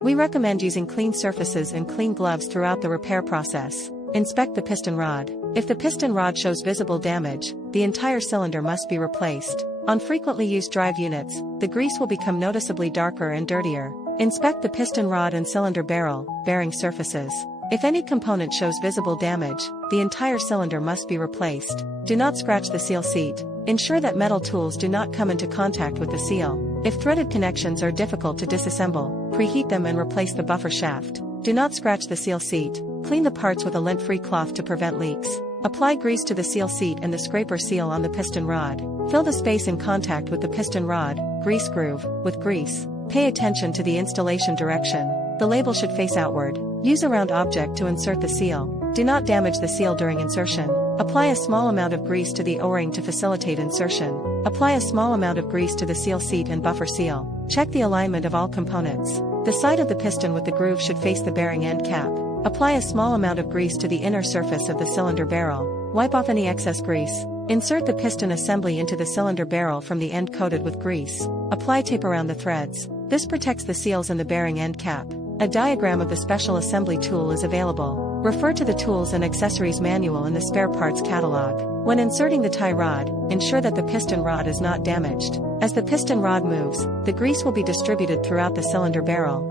We recommend using clean surfaces and clean gloves throughout the repair process. Inspect the piston rod. If the piston rod shows visible damage, the entire cylinder must be replaced. On frequently used drive units, the grease will become noticeably darker and dirtier. Inspect the piston rod and cylinder barrel, bearing surfaces. If any component shows visible damage, the entire cylinder must be replaced. Do not scratch the seal seat. Ensure that metal tools do not come into contact with the seal. If threaded connections are difficult to disassemble, preheat them and replace the buffer shaft. Do not scratch the seal seat. Clean the parts with a lint-free cloth to prevent leaks. Apply grease to the seal seat and the scraper seal on the piston rod. Fill the space in contact with the piston rod, grease groove, with grease. Pay attention to the installation direction. The label should face outward. Use a round object to insert the seal. Do not damage the seal during insertion. Apply a small amount of grease to the O-ring to facilitate insertion. Apply a small amount of grease to the seal seat and buffer seal. Check the alignment of all components. The side of the piston with the groove should face the bearing end cap. Apply a small amount of grease to the inner surface of the cylinder barrel. Wipe off any excess grease. Insert the piston assembly into the cylinder barrel from the end coated with grease. Apply tape around the threads. This protects the seals and the bearing end cap. A diagram of the special assembly tool is available. Refer to the tools and accessories manual in the spare parts catalog. When inserting the tie rod, ensure that the piston rod is not damaged. As the piston rod moves, the grease will be distributed throughout the cylinder barrel.